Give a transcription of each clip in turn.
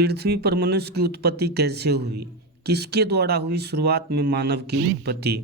पृथ्वी पर मनुष्य की उत्पत्ति कैसे हुई? किसके द्वारा हुई शुरुआत में मानव की उत्पत्ति?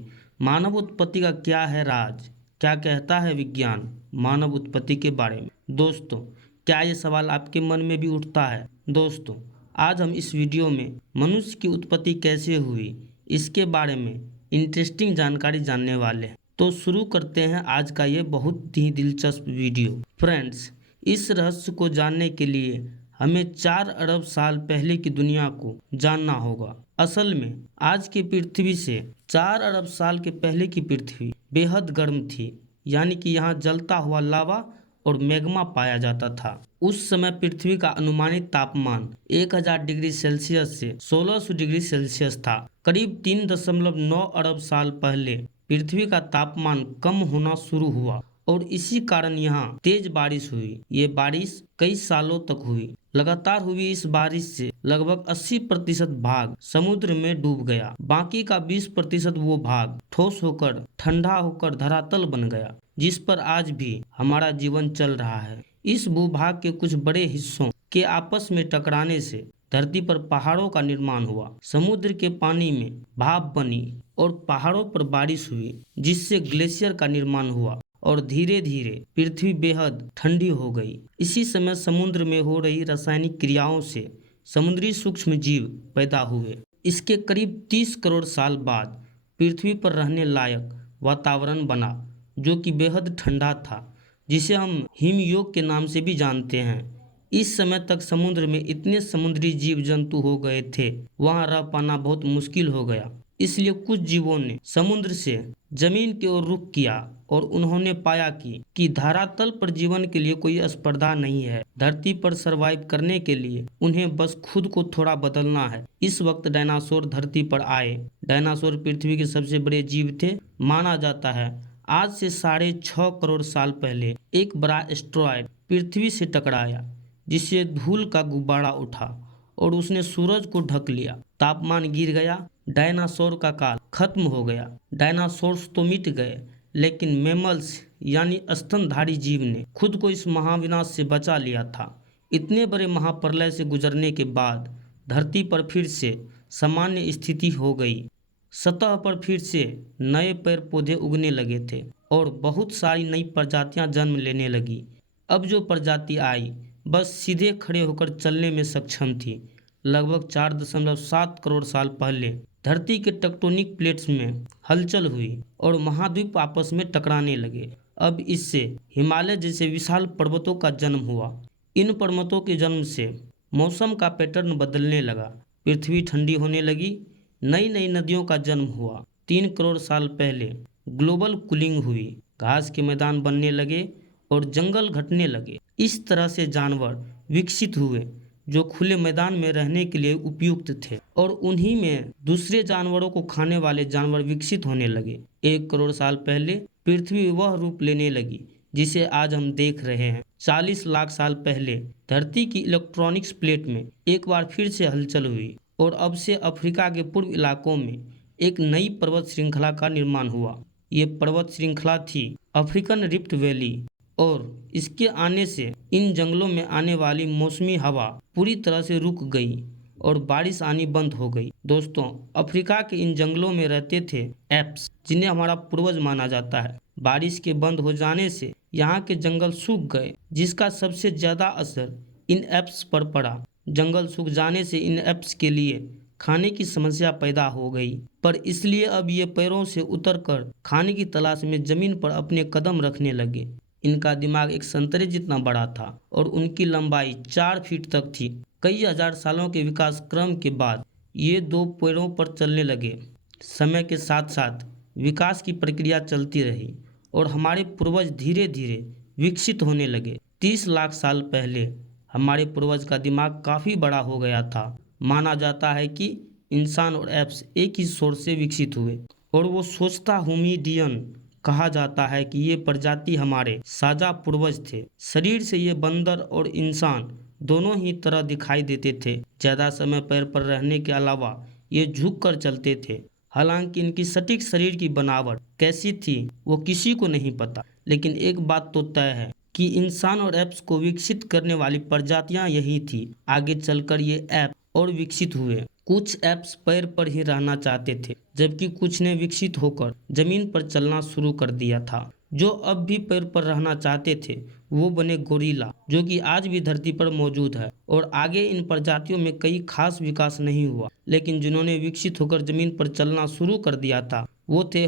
मानव उत्पत्ति का क्या है राज? क्या कहता है विज्ञान मानव उत्पत्ति के बारे में? दोस्तों, क्या ये सवाल आपके मन में भी उठता है? दोस्तों, आज हम इस वीडियो में मनुष्य की उत्पत्ति कैसे हुई इसके बारे में इंटरेस्टिंग जानकारी जानने वाले हैं। तो शुरू करते हैं आज का ये बहुत ही दिलचस्प वीडियो। फ्रेंड्स, इस रहस्य को जानने के लिए हमें 4 अरब साल पहले की दुनिया को जानना होगा। असल में आज की पृथ्वी से 4 अरब साल के पहले की पृथ्वी बेहद गर्म थी, यानी कि यहाँ जलता हुआ लावा और मैग्मा पाया जाता था। उस समय पृथ्वी का अनुमानित तापमान 1000 डिग्री सेल्सियस से 1600 डिग्री सेल्सियस था। करीब 3.9 अरब साल पहले पृथ्वी का तापमान कम होना शुरू हुआ और इसी कारण यहाँ तेज बारिश हुई। ये बारिश कई सालों तक हुई। लगातार हुई इस बारिश से लगभग 80% भाग समुद्र में डूब गया। बाकी का 20% वो भाग ठोस होकर ठंडा होकर धरातल बन गया, जिस पर आज भी हमारा जीवन चल रहा है। इस भूभाग के कुछ बड़े हिस्सों के आपस में टकराने से धरती पर पहाड़ों का निर्माण हुआ। समुद्र के पानी में भाप बनी और पहाड़ों पर बारिश हुई, जिससे ग्लेशियर का निर्माण हुआ और धीरे धीरे पृथ्वी बेहद ठंडी हो गई। इसी समय समुद्र में हो रही रासायनिक क्रियाओं से समुद्री सूक्ष्म जीव पैदा हुए। इसके करीब 30 करोड़ साल बाद पृथ्वी पर रहने लायक वातावरण बना, जो कि बेहद ठंडा था, जिसे हम हिमयोग के नाम से भी जानते हैं। इस समय तक समुद्र में इतने समुद्री जीव जंतु हो गए थे, वहां रह पाना बहुत मुश्किल हो गया। इसलिए कुछ जीवों ने समुद्र से जमीन की ओर रुख किया और उन्होंने पाया कि धरातल पर जीवन के लिए कोई स्पर्धा नहीं है। धरती पर सरवाइव करने के लिए उन्हें बस खुद को थोड़ा बदलना है। इस वक्त डायनासोर धरती पर आए। डायनासोर पृथ्वी के सबसे बड़े जीव थे। माना जाता है आज से 6.5 करोड़ साल पहले एक बड़ा एस्ट्रॉयड पृथ्वी से टकराया, जिससे धूल का गुब्बारा उठा और उसने सूरज को ढक लिया। तापमान गिर गया। डायनासोर का काल खत्म हो गया। डायनासोर्स तो मिट गए, लेकिन मैमल्स यानी स्तनधारी जीव ने खुद को इस महाविनाश से बचा लिया था। इतने बड़े महाप्रलय से गुजरने के बाद धरती पर फिर से सामान्य स्थिति हो गई। सतह पर फिर से नए पेड़ पौधे उगने लगे थे और बहुत सारी नई प्रजातियां जन्म लेने लगी। अब जो प्रजाति आई बस सीधे खड़े होकर चलने में सक्षम थी। लगभग 4.7 करोड़ साल पहले धरती के टेक्टोनिक प्लेट्स में हलचल हुई और महाद्वीप आपस में टकराने लगे। अब इससे हिमालय जैसे विशाल पर्वतों का जन्म हुआ। इन पर्वतों के जन्म से मौसम का पैटर्न बदलने लगा। पृथ्वी ठंडी होने लगी। नई नई नदियों का जन्म हुआ। 3 करोड़ साल पहले ग्लोबल कूलिंग हुई। घास के मैदान बनने लगे और जंगल घटने लगे। इस तरह से जानवर विकसित हुए जो खुले मैदान में रहने के लिए उपयुक्त थे, और उन्हीं में दूसरे जानवरों को खाने वाले जानवर विकसित होने लगे। 1 करोड़ साल पहले पृथ्वी वह रूप लेने लगी जिसे आज हम देख रहे हैं। 40 लाख साल पहले धरती की इलेक्ट्रॉनिक्स प्लेट में एक बार फिर से हलचल हुई और अब से अफ्रीका के पूर्व इलाकों में एक नई पर्वत श्रृंखला का निर्माण हुआ। ये पर्वत श्रृंखला थी अफ्रीकन रिफ्ट वैली, और इसके आने से इन जंगलों में आने वाली मौसमी हवा पूरी तरह से रुक गई और बारिश आनी बंद हो गई। दोस्तों, अफ्रीका के इन जंगलों में रहते थे एप्स, जिन्हें हमारा पूर्वज माना जाता है। बारिश के बंद हो जाने से यहाँ के जंगल सूख गए, जिसका सबसे ज्यादा असर इन एप्स पर पड़ा। जंगल सूख जाने से इन एप्स के लिए खाने की समस्या पैदा हो गई, पर इसलिए अब ये पैरों से उतरकर खाने की तलाश में जमीन पर अपने कदम रखने लगे। इनका दिमाग एक संतरे जितना बड़ा था और उनकी लंबाई 4 फीट तक थी। कई हजार सालों के विकास क्रम के बाद ये 2 पैरों पर चलने लगे। समय के साथ साथ विकास की प्रक्रिया चलती रही और हमारे पूर्वज धीरे धीरे विकसित होने लगे। 30 लाख साल पहले हमारे पूर्वज का दिमाग काफ़ी बड़ा हो गया था। माना जाता है कि इंसान और एप्स एक ही सोर्स से विकसित हुए और वो सोचता होमिडियन कहा जाता है कि ये प्रजाति हमारे साझा पूर्वज थे। शरीर से ये बंदर और इंसान दोनों ही तरह दिखाई देते थे। ज्यादा समय पैर पर रहने के अलावा ये झुक कर चलते थे। हालांकि इनकी सटीक शरीर की बनावट कैसी थी वो किसी को नहीं पता, लेकिन एक बात तो तय है कि इंसान और एप्स को विकसित करने वाली प्रजातियां यही थी। आगे चलकर ये ऐप और विकसित हुए। कुछ ऐप्स पैर पर ही रहना चाहते थे, जबकि कुछ ने विकसित होकर जमीन पर चलना शुरू कर दिया था। जो अब भी पैर पर रहना चाहते थे वो बने गोरिल्ला, जो कि आज भी धरती पर मौजूद है। और आगे इन प्रजातियों में कई खास विकास नहीं हुआ, लेकिन जिन्होंने विकसित होकर जमीन पर चलना शुरू कर दिया था वो थे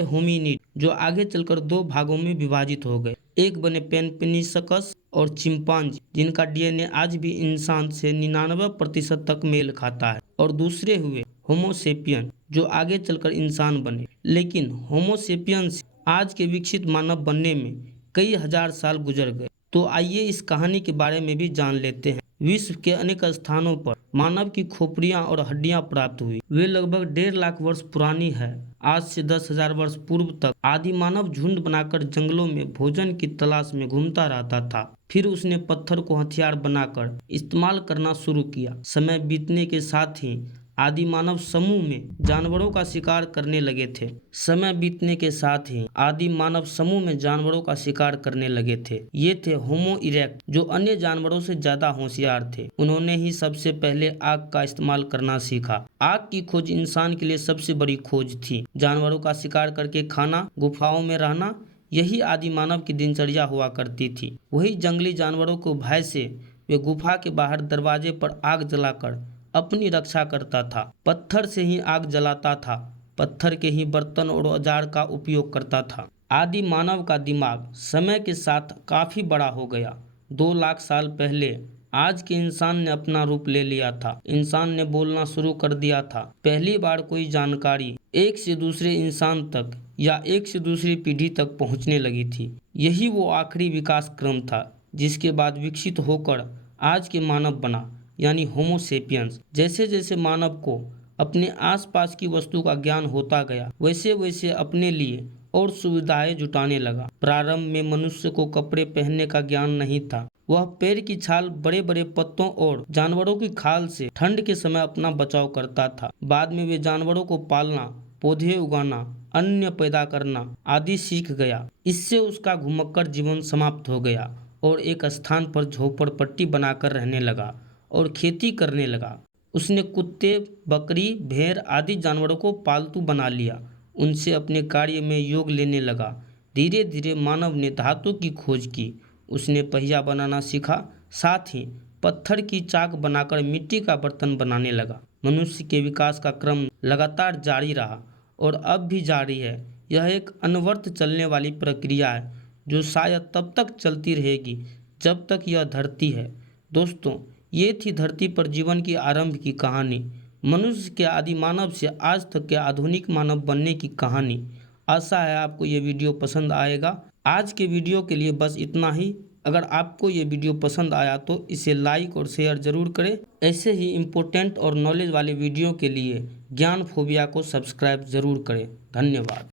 होमिनिड, जो आगे चलकर दो भागों में विभाजित हो गए। एक बने पेनपेनिसकस और चिंपांजी, जिनका डीएनए आज भी इंसान से 99% तक मेल खाता है। और दूसरे हुए होमोसेपियन, जो आगे चलकर इंसान बने। लेकिन होमोसेपियंस आज के विकसित मानव बनने में कई हजार साल गुजर गए। तो आइए इस कहानी के बारे में भी जान लेते हैं। विश्व के अनेक स्थानों पर मानव की खोपड़ियां और हड्डियां प्राप्त हुई। वे लगभग 1.5 लाख वर्ष पुरानी है। आज से 10,000 वर्ष पूर्व तक आदि मानव झुंड बनाकर जंगलों में भोजन की तलाश में घूमता रहता था। फिर उसने पत्थर को हथियार बनाकर इस्तेमाल करना शुरू किया। समय बीतने के साथ ही आदि मानव समूह में जानवरों का शिकार करने लगे थे। ये थे होमो इरेक्ट, जो अन्य जानवरों से ज्यादा होशियार थे। उन्होंने ही सबसे पहले आग का इस्तेमाल करना सीखा। आग की खोज इंसान के लिए सबसे बड़ी खोज थी। जानवरों का शिकार करके खाना, गुफाओं में रहना, यही आदि मानव की दिनचर्या हुआ करती थी। वही जंगली जानवरों को भय से वे गुफा के बाहर दरवाजे पर आग जलाकर अपनी रक्षा करता था। पत्थर से ही आग जलाता था, पत्थर के ही बर्तन और औजार का उपयोग करता था। आदि मानव का दिमाग समय के साथ काफी बड़ा हो गया। 2 लाख साल पहले आज के इंसान ने अपना रूप ले लिया था। इंसान ने बोलना शुरू कर दिया था। पहली बार कोई जानकारी एक से दूसरे इंसान तक या एक से दूसरी पीढ़ी तक पहुंचने लगी थी। यही वो आखिरी विकास क्रम था, जिसके बाद विकसित होकर आज के मानव बना, यानी होमोसेपियंस। जैसे जैसे मानव को अपने आसपास की वस्तु का ज्ञान होता गया, वैसे वैसे अपने लिए और सुविधाएं जुटाने लगा। प्रारंभ में मनुष्य को कपड़े पहनने का ज्ञान नहीं था। वह पैर की छाल, बड़े बड़े पत्तों और जानवरों की खाल से ठंड के समय अपना बचाव करता था। बाद में वे जानवरों को पालना, पौधे उगाना, अन्न पैदा करना आदि सीख गया। इससे उसका घुमक्कड़ जीवन समाप्त हो गया और एक स्थान पर झोपड़पट्टी बनाकर रहने लगा और खेती करने लगा। उसने कुत्ते, बकरी, भेड़ आदि जानवरों को पालतू बना लिया। उनसे अपने कार्य में योग लेने लगा। धीरे धीरे मानव ने धातु की खोज की। उसने पहिया बनाना सीखा, साथ ही पत्थर की चाक बनाकर मिट्टी का बर्तन बनाने लगा। मनुष्य के विकास का क्रम लगातार जारी रहा और अब भी जारी है। यह एक अनवरत चलने वाली प्रक्रिया है, जो शायद तब तक चलती रहेगी जब तक यह धरती है। दोस्तों, ये थी धरती पर जीवन की आरंभ की कहानी। मनुष्य के आदि मानव से आज तक के आधुनिक मानव बनने की कहानी। आशा है आपको ये वीडियो पसंद आएगा। आज के वीडियो के लिए बस इतना ही। अगर आपको ये वीडियो पसंद आया तो इसे लाइक और शेयर जरूर करें। ऐसे ही इम्पोर्टेंट और नॉलेज वाले वीडियो के लिए ज्ञान फोबिया को सब्सक्राइब जरूर करें। धन्यवाद।